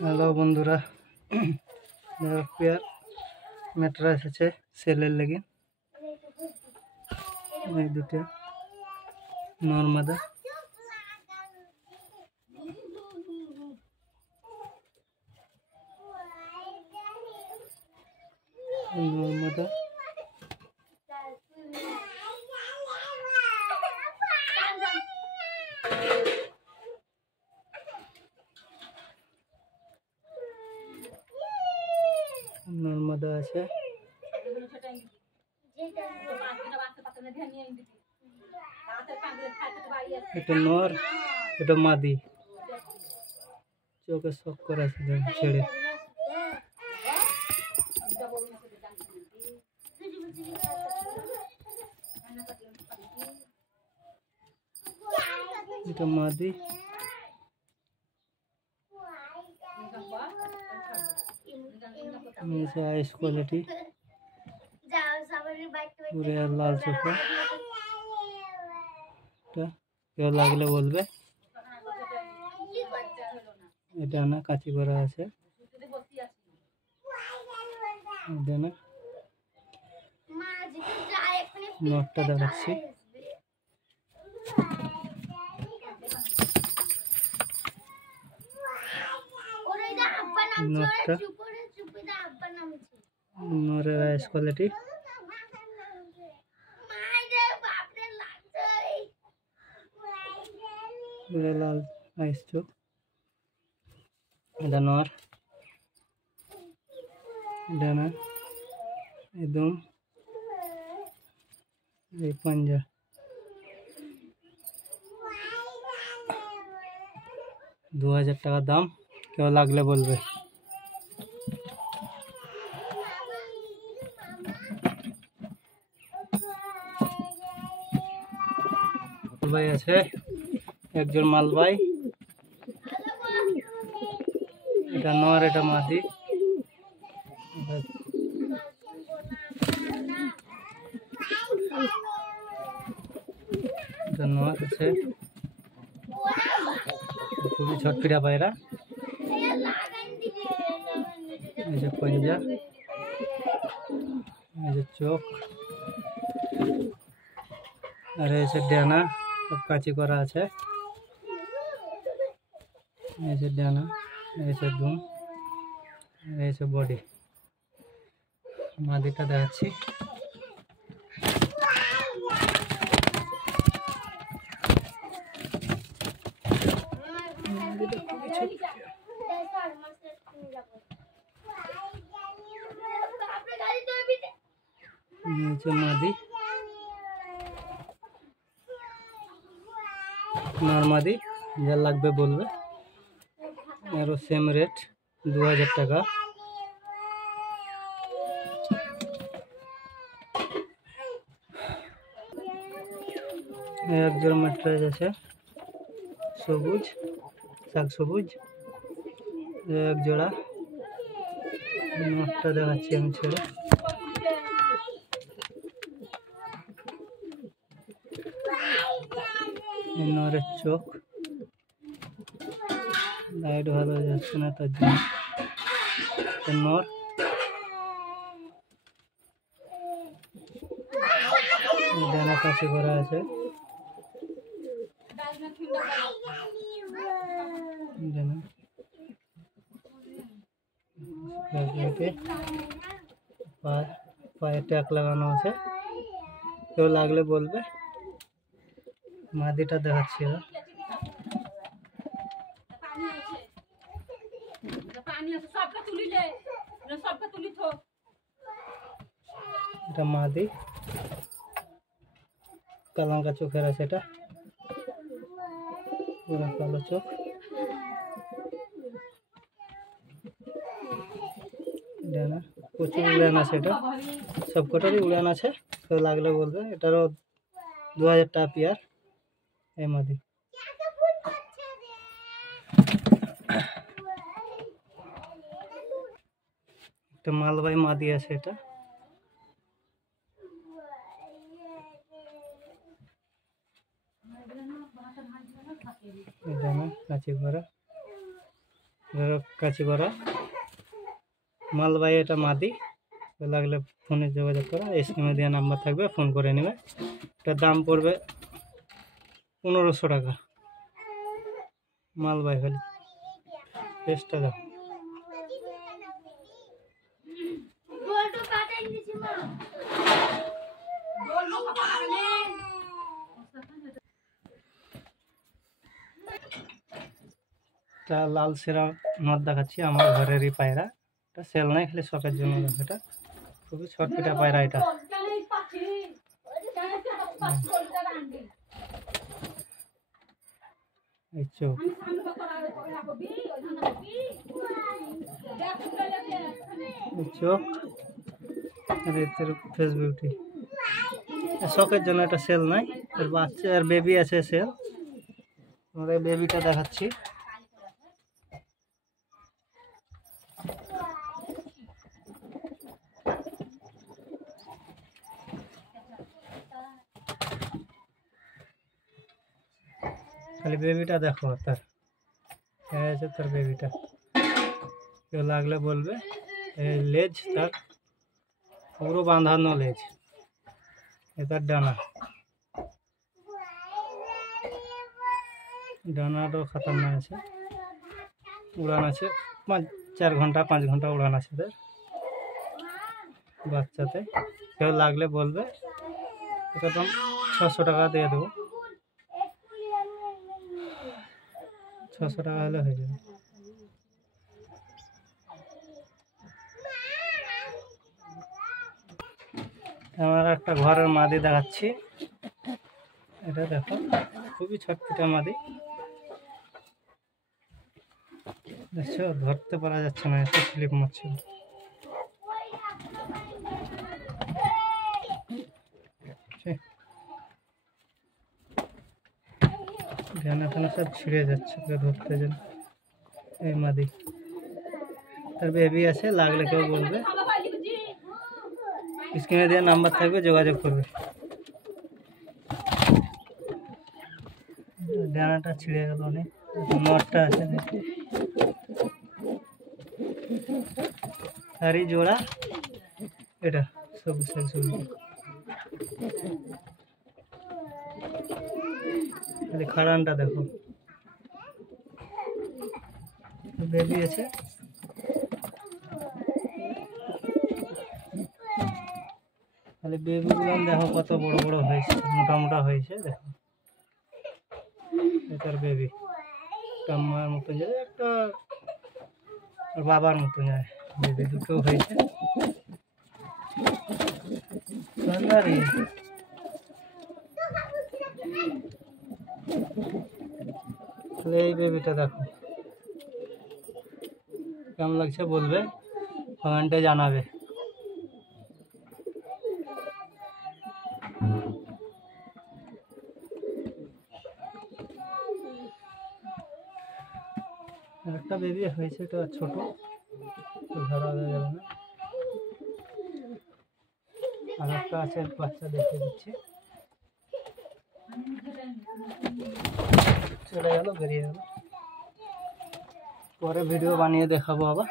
Hello বন্ধুরা, pair মেট্রা এসেছে সেলের লেগে। এই দুটো নর্মাদা, নর্মাদা নর্মাদা আছে। এটা নর, এটা মাদি। চোখে শখ করা ছেড়ে এটা মাদি। आइस क्वालिटी पूरे लाल चोखा। কেউ লাগলে বলবে। এটা না কাচি করা আছে। এটা না নটটা দেখাচ্ছি। নটটা নরের আইস কোয়ালিটি। লাল আইস চোখ। এটা নর, এটা না একদম এই পাঞ্জা। $2000 টাকা দাম। কেউ লাগলে বলবে। মালবাই আছে, একজন মালবাই। এটা নর, এটা মাদি। এটা নর আছে, খুবই ছটপিটা পায়রা। এই যে পাঞ্জা, এই যে চোখ, আর এই যে ডানা সব কাচি করা আছে। এই যে ডানা, এই যে দুম, এই যে বডি। মাদিটা দেখাচ্ছি। মাদি নর্মাদি, যা লাগবে বলবে। আরও সেম রেট, $2000 টাকা। এক জোড়া ম্যাট্রেস আছে সবুজ, শাক সবুজ। এক জোড়া নটটা দেখাচ্ছি আমি ছেড়ে। নরের চোখ, লাইট ভালো যাচ্ছে না তার জন্য। নর, ডানা কাছে করা আছে। পায়ে ট্যাগ লাগানো আছে। কেউ লাগলে বলবে। মাদিটা দেখাচ্ছি। এটা মাদি, কালাঙ্কা চোখের আছে। এটা পুরো কালো চোখ। ডানা প্রচুর উড়ান আছে। এটা সবকটারই উড়ান আছে। কেউ লাগলে বলবে। এটারও $2000 টাকা পেয়ার। এই মাদি। একটা মালবাই মাদি আছে। এটা ডানা কাচি করা। কাছে করা মালবাহী, এটা মাদি। লাগলে ফোনে যোগাযোগ করা, স্ক্রিনে দেওয়া নাম্বার থাকবে, ফোন করে নেবে। এটার দাম পড়বে 1500 টাকা মালবাহী। খালি টেস্টটা দাও। এটা লাল সেরা নদ দেখাচ্ছি, আমার ঘরেরই পায়রা। এটা সেল নাই, খালি শখের জন্য। এটা খুবই ছটপিটা পায়রা। এটা এই চোখ, চোখ ফেস বিউটি। শখের জন্য, এটা সেল নাই। এর বাচ্চা আর বেবি আছে সেল। তোমাদের বেবিটা দেখাচ্ছি। খালি বেবিটা দেখো, তার আছে তার বেবিটা। কেউ লাগলে বলবে। এই লেজ তার পুরো বাঁধানো লেজ। এটার ডানাটাও খাতারনাক আছে। উড়ান আছে 4 ঘন্টা 5 ঘন্টা উড়ান আছে এদের বাচ্চাতে। কেউ লাগলে বলবে। এটা দাম 600 টাকা দিয়ে দেবো। 600 টাকা হলে হয়ে যাবে। আমার একটা ঘরের মাদি দেখাচ্ছি। এটা দেখো, খুবই ছটপিটা মাদি। দেখছো, ধরতে পারা যাচ্ছে না, এত স্লিপ মারছে। ধ্যানে ধ্যানে সব ছিঁড়ে যাচ্ছে, ধরতে যেন। এই মাদি, তার বেবি আছে, লাগলে কেউ বলবে। স্ক্রিনে দেওয়া নাম্বার থাকবে, যোগাযোগ করবে। ডানাটা ছিঁড়ে গেল অনেক, নটটা আছে। আর এই জোড়া, এটা সবুজ সবুজ। খালি খাড়ানটা দেখো, বেবি আছে। খালি বেবিগুলো দেখো কত বড় বড় হয়েছে, মোটা মোটা হয়েছে। দেখো, এটার বেবি একটা মায়ের মতো যায়, একটা বাবার মতো যায়। বেবি দুটো হয়েছে। এই বেবিটা দেখো, কেমন লাগছে বলবে, কমেন্টে জানাবে। একটা বেবি হয়েছে, এটা ছোট, ধরা যাবে না। আর একটা আছে, বাচ্চা দেখে দিচ্ছি। চলে গেল, বেরিয়ে গেল। পরে ভিডিও বানিয়ে দেখাবো আবার।